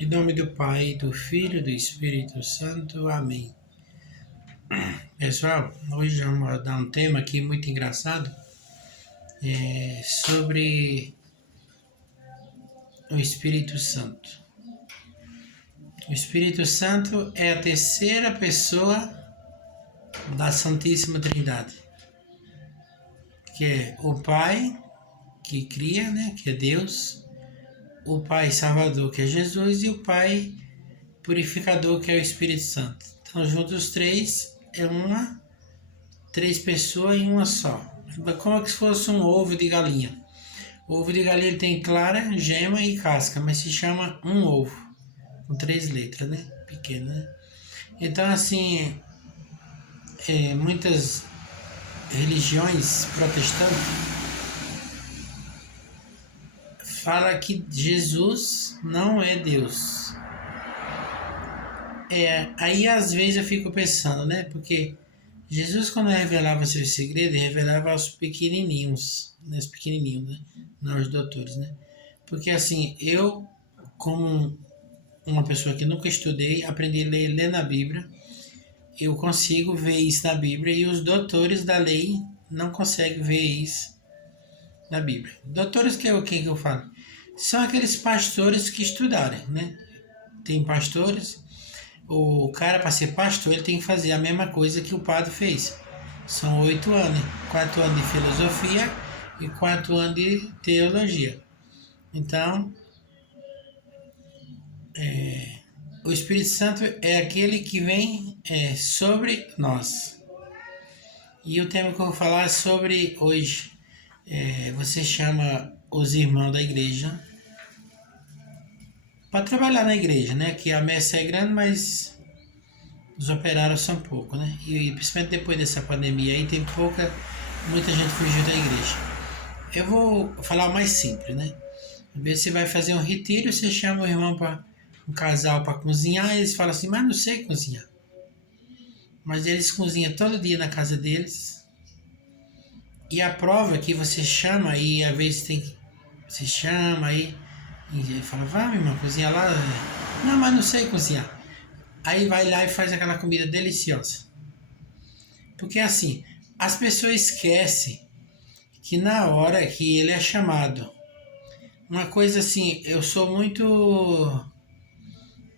Em nome do Pai, do Filho e do Espírito Santo. Amém. Pessoal, hoje vamos dar um tema aqui muito engraçado sobre o Espírito Santo. O Espírito Santo é a terceira pessoa da Santíssima Trindade, que é o Pai que cria, que é Deus, o Pai Salvador, que é Jesus, e o Pai Purificador, que é o Espírito Santo. Então, juntos os três é três pessoas em uma só. Como se fosse um ovo de galinha. O ovo de galinha ele tem clara, gema e casca, mas se chama um ovo, com 3 letras, pequeno, Então, assim, muitas religiões protestantes fala que Jesus não é Deus. Aí às vezes eu fico pensando, porque Jesus, quando revelava seus segredos, revelava aos pequenininhos, os pequenininhos, não aos doutores, Porque assim, eu, como uma pessoa que nunca estudei, aprendi a ler na Bíblia, eu consigo ver isso na Bíblia, e os doutores da lei não conseguem ver isso na Bíblia. Doutores que é o que eu falo? São aqueles pastores que estudaram, Tem pastores, o cara para ser pastor ele tem que fazer a mesma coisa que o padre fez. São 8 anos, 4 anos de filosofia e 4 anos de teologia. Então, o Espírito Santo é aquele que vem sobre nós. E o tema que eu vou falar sobre hoje, você chama os irmãos da igreja para trabalhar na igreja, que a messe é grande, mas os operários são poucos, E principalmente depois dessa pandemia aí tem muita gente fugiu da igreja. Eu vou falar o mais simples, Às vezes você vai fazer um retiro, você chama o irmão para um casal para cozinhar, e eles falam assim, mas não sei cozinhar. Mas eles cozinham todo dia na casa deles. E a prova é que você chama e às vezes você chama aí e ele fala, vai, meu irmão, cozinha lá. Não, mas não sei cozinhar. Aí vai lá e faz aquela comida deliciosa. Porque assim, as pessoas esquecem que na hora que ele é chamado, uma coisa assim, eu sou muito...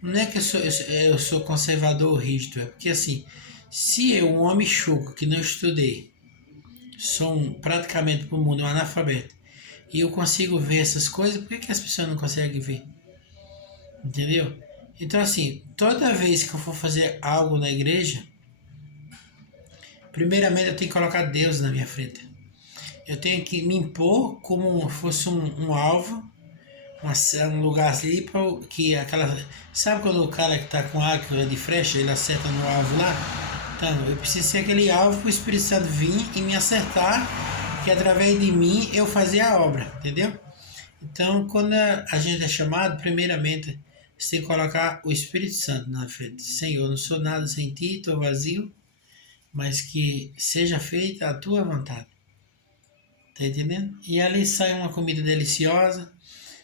Não é que eu sou conservador ou rígido, é porque assim, se eu, um homem chuco que não estudei, sou praticamente para o mundo um analfabeto, e eu consigo ver essas coisas, por que as pessoas não conseguem ver? Entendeu? Então assim, toda vez que eu for fazer algo na igreja, primeiramente eu tenho que colocar Deus na minha frente. Eu tenho que me impor como fosse um alvo, um lugar ali que aquela... Sabe quando o cara que está com arco de flecha, ele acerta no alvo lá? Então, eu preciso ser aquele alvo para o Espírito Santo vir e me acertar, que através de mim eu fazer a obra, entendeu? Então, quando a gente é chamado, primeiramente, você tem que colocar o Espírito Santo na frente. Senhor, não sou nada sem ti, estou vazio, mas que seja feita a tua vontade. Tá entendendo? E ali sai uma comida deliciosa,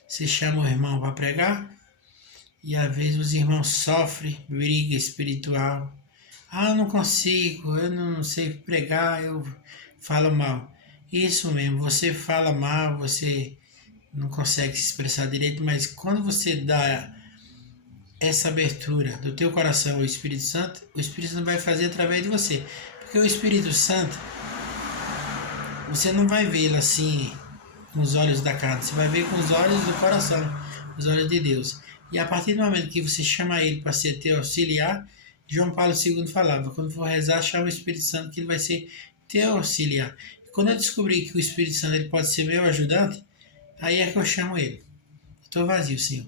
você chama o irmão para pregar, e às vezes os irmãos sofrem briga espiritual. Ah, eu não consigo, eu não sei pregar, eu falo mal. Isso mesmo, você fala mal, você não consegue se expressar direito, mas quando você dá essa abertura do teu coração ao Espírito Santo, o Espírito Santo vai fazer através de você. Porque o Espírito Santo, você não vai vê-lo assim com os olhos da carne, você vai ver com os olhos do coração, os olhos de Deus. E a partir do momento que você chama ele para ser teu auxiliar, João Paulo II falava, quando for rezar, chama o Espírito Santo que ele vai ser teu auxiliar. E quando eu descobri que o Espírito Santo ele pode ser meu ajudante, aí é que eu chamo ele. Estou vazio, Senhor.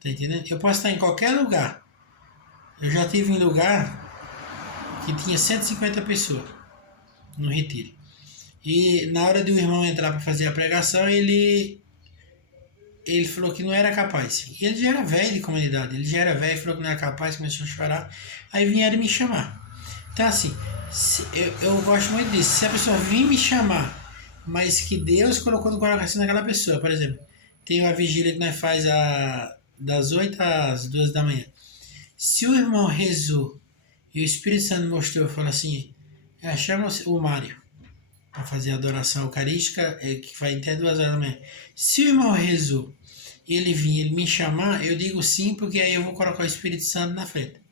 Tá entendendo? Eu posso estar em qualquer lugar. Eu já tive em lugar que tinha 150 pessoas no retiro. E na hora do irmão entrar para fazer a pregação, ele falou que não era capaz. E ele já era velho de comunidade, ele já era velho, falou que não era capaz, começou a chorar. Aí vieram me chamar. Então assim, eu gosto muito disso. Se a pessoa vir me chamar, mas que Deus colocou no coração daquela pessoa, por exemplo, tem uma vigília que nós faz das 8 às 2 da manhã. Se o irmão rezou e o Espírito Santo mostrou, falou assim, chama o Mário para fazer a adoração eucarística, que vai até 2 horas da manhã. Se o irmão rezou e ele vir, ele me chamar, eu digo sim, porque aí eu vou colocar o Espírito Santo na frente.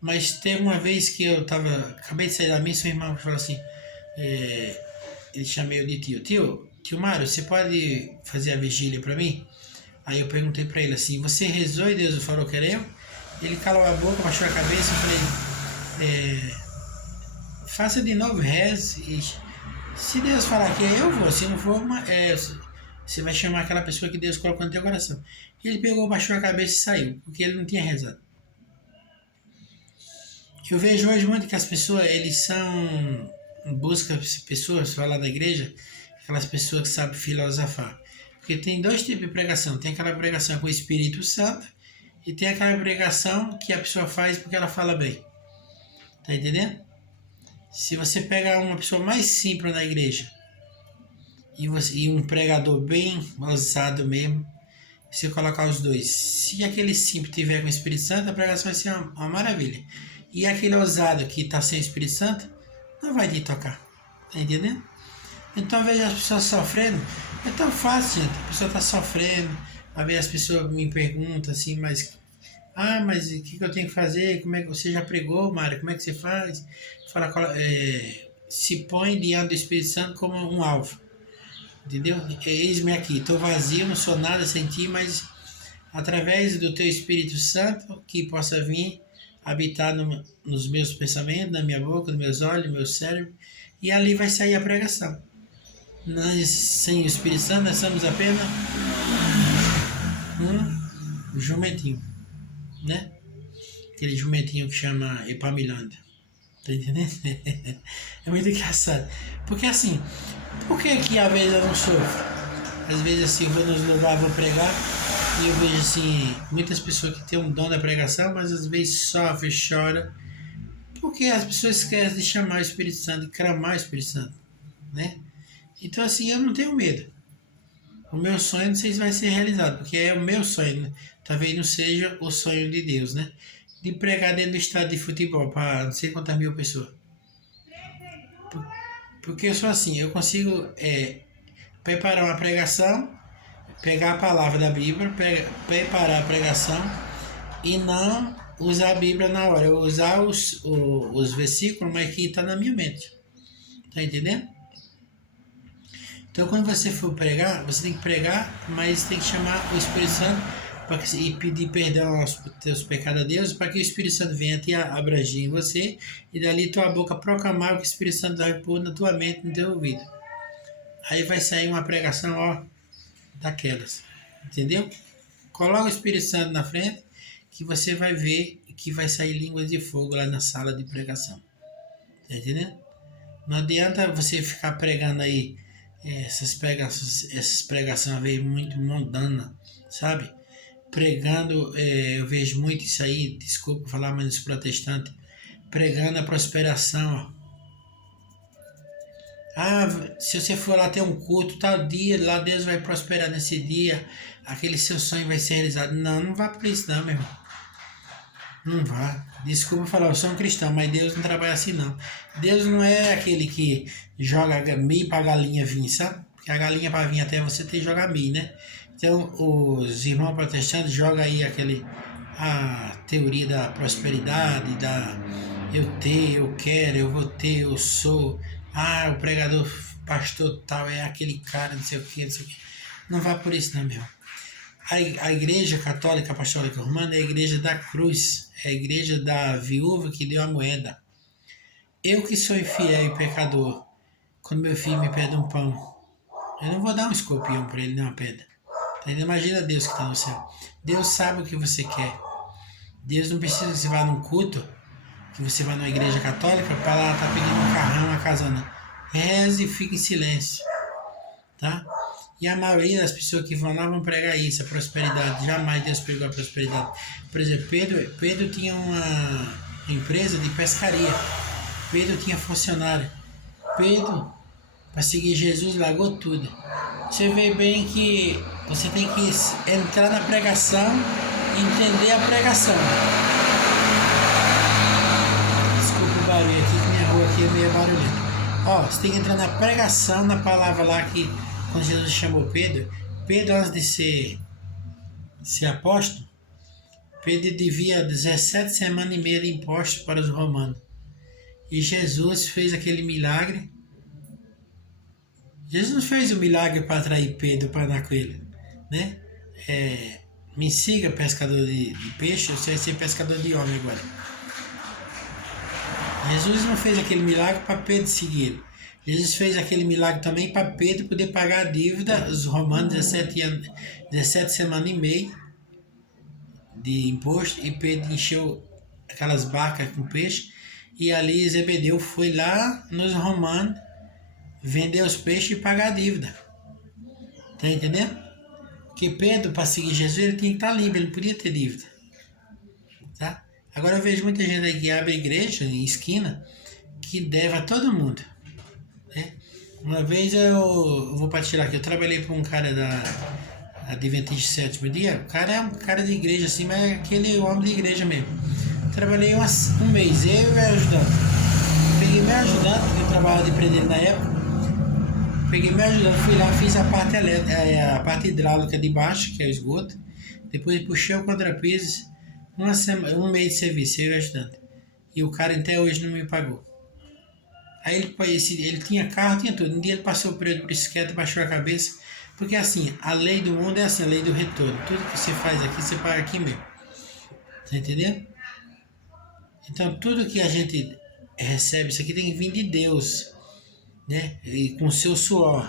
Mas teve uma vez que eu acabei de sair da missa, o irmão falou assim, ele chamei eu de tio Mário, você pode fazer a vigília para mim? Aí eu perguntei para ele assim, você rezou e Deus falou que era eu? Ele calou a boca, baixou a cabeça e falei, faça de novo, reze, e se Deus falar que é eu vou, se não for, você vai chamar aquela pessoa que Deus colocou no teu coração. Ele pegou, baixou a cabeça e saiu, porque ele não tinha rezado. Eu vejo hoje muito que as pessoas, eles buscam pessoas, falar da igreja, aquelas pessoas que sabem filosofar. Porque tem dois tipos de pregação. Tem aquela pregação com o Espírito Santo e tem aquela pregação que a pessoa faz porque ela fala bem. Tá entendendo? Se você pegar uma pessoa mais simples na igreja e um pregador bem ousado mesmo, você colocar os dois. Se aquele simples tiver com o Espírito Santo, a pregação vai ser uma maravilha. E aquele ousado que está sem o Espírito Santo, não vai te tocar. Tá entendendo? Então veja as pessoas sofrendo. É tão fácil, gente. A pessoa está sofrendo. A ver as pessoas me perguntam assim, mas o que eu tenho que fazer? Como é que você já pregou, Mário? Como é que você faz? Fala, se põe diante do Espírito Santo como um alvo. Entendeu? Eis-me aqui, estou vazio, não sou nada sem ti, mas através do teu Espírito Santo que possa vir habitar nos meus pensamentos, na minha boca, nos meus olhos, no meu cérebro, e ali vai sair a pregação. Nós, sem o Espírito Santo, nós somos apenas um jumentinho, né? Aquele jumentinho que chama Epamilândia. Tá entendendo? É muito engraçado. Porque assim, por que às vezes eu não sofro? Às vezes assim, eu vou nos lugares, vou pregar, e eu vejo assim, muitas pessoas que têm um dom da pregação, mas às vezes sofrem, choram, porque as pessoas esquecem de chamar o Espírito Santo, de clamar o Espírito Santo, né? Então assim, eu não tenho medo. O meu sonho não sei se vai ser realizado, porque é o meu sonho, né? Talvez não seja o sonho de Deus, né? De pregar dentro do estádio de futebol para não sei quantas mil pessoas. Porque eu sou assim, eu consigo preparar uma pregação, pegar a palavra da Bíblia, preparar a pregação e não usar a Bíblia na hora. Eu usar os versículos, mas que está na minha mente. Tá entendendo? Então quando você for pregar, você tem que pregar, mas tem que chamar o Espírito Santo e pedir perdão aos teus pecados a Deus, para que o Espírito Santo venha te abranger em você e dali tua boca proclamar o que o Espírito Santo vai pôr na tua mente, no teu ouvido. Aí vai sair uma pregação, daquelas. Entendeu? Coloca o Espírito Santo na frente, que você vai ver que vai sair línguas de fogo lá na sala de pregação. Tá entendendo? Não adianta você ficar pregando aí essas pregações veio muito mundana, sabe? Pregando, eu vejo muito isso aí, desculpa falar, mas os protestantes, pregando a prosperação. Se você for lá ter um culto, tal dia, lá Deus vai prosperar nesse dia, aquele seu sonho vai ser realizado. Não vá por isso não, meu irmão. Não vá. Desculpa falar, eu sou um cristão, mas Deus não trabalha assim não. Deus não é aquele que joga milho para a galinha vir, sabe? Porque a galinha para vir até você tem que jogar milho, né? Então, os irmãos protestantes jogam aí a teoria da prosperidade, eu ter, eu quero, eu vou ter, eu sou. O pregador, pastor tal, é aquele cara, não sei o que, não sei o que. Não vá por isso não, meu. A igreja católica apostólica romana é a igreja da cruz, é a igreja da viúva que deu a moeda. Eu que sou infiel e pecador, quando meu filho me pede um pão, eu não vou dar um escorpião para ele, nem uma pedra. Imagina Deus que está no céu. Deus sabe o que você quer. Deus não precisa que você vá num culto, que você vá numa igreja católica para lá estar pedindo um carrão, uma casona. Reze e fique em silêncio. Tá? E a maioria das pessoas que vão lá vão pregar isso, a prosperidade. Jamais Deus pregou a prosperidade. Por exemplo, Pedro tinha uma empresa de pescaria. Pedro tinha funcionário. Pedro, para seguir Jesus, largou tudo. Você vê bem que Você tem que entrar na pregação e entender a pregação. Desculpa o barulho aqui, que minha rua aqui é meio barulhenta. Ó, você tem que entrar na pregação, na palavra lá que, quando Jesus chamou Pedro, antes de ser apóstolo, Pedro devia 17 semanas e meia de impostos para os romanos. E Jesus fez aquele milagre. Jesus não fez o milagre para atrair Pedro para andar com ele, né? Me siga, pescador de peixe, você vai ser pescador de homem agora. Jesus não fez aquele milagre para Pedro seguir ele. Jesus fez aquele milagre também para Pedro poder pagar a dívida, os romanos 17 semanas e meia de imposto, e Pedro encheu aquelas barcas com peixe, e ali Zebedeu foi lá nos romanos vender os peixes e pagar a dívida. Tá entendendo? Porque Pedro, para seguir Jesus, ele tinha que estar livre, ele não podia ter dívida. Tá? Agora eu vejo muita gente aí que abre igreja em esquina que deve a todo mundo. Né? Uma vez eu vou partilhar aqui, eu trabalhei para um cara da Adventista Sétimo Dia. O cara é um cara de igreja assim, mas é aquele homem de igreja mesmo. Trabalhei um mês, eu e meu ajudante. Peguei meu ajudante, porque eu trabalhava de prender na época. Peguei meu ajudante, fui lá, fiz a parte elétrica, a parte hidráulica de baixo, que é o esgoto. Depois puxei o contrapiso, um mês de serviço, eu e o ajudante. E o cara até hoje não me pagou. Aí ele tinha carro, tinha tudo. Um dia ele passou por ele de bicicleta, baixou a cabeça. Porque assim, a lei do mundo é assim, a lei do retorno. Tudo que você faz aqui, você paga aqui mesmo. Tá entendendo? Então tudo que a gente recebe, isso aqui tem que vir de Deus, né? E com o seu suor.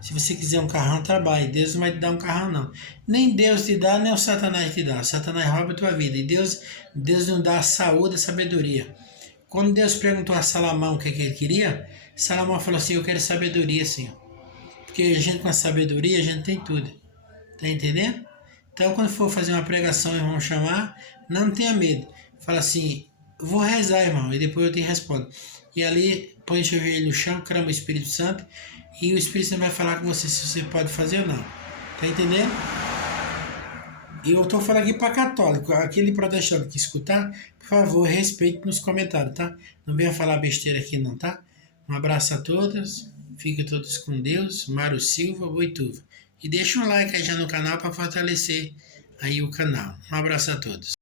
Se você quiser um carrão, trabalhe. Deus não vai te dar um carrão, não. Nem Deus te dá, nem o Satanás te dá. O Satanás rouba a tua vida. E Deus não dá a saúde, a sabedoria. Quando Deus perguntou a Salomão o que ele queria, Salomão falou assim, eu quero sabedoria, Senhor. Porque a gente com a sabedoria, a gente tem tudo. Tá entendendo? Então, quando for fazer uma pregação e vão chamar, não tenha medo. Fala assim, vou rezar, irmão, e depois eu te respondo. E ali, põe o seu joelho no chão, clama o Espírito Santo, e o Espírito Santo vai falar com você se você pode fazer ou não. Tá entendendo? E eu tô falando aqui para católico, aquele protestante que escutar, por favor, respeite nos comentários, tá? Não venha falar besteira aqui não, tá? Um abraço a todos, fiquem todos com Deus, Mário Silva, Boituva. E deixa um like aí já no canal para fortalecer aí o canal. Um abraço a todos.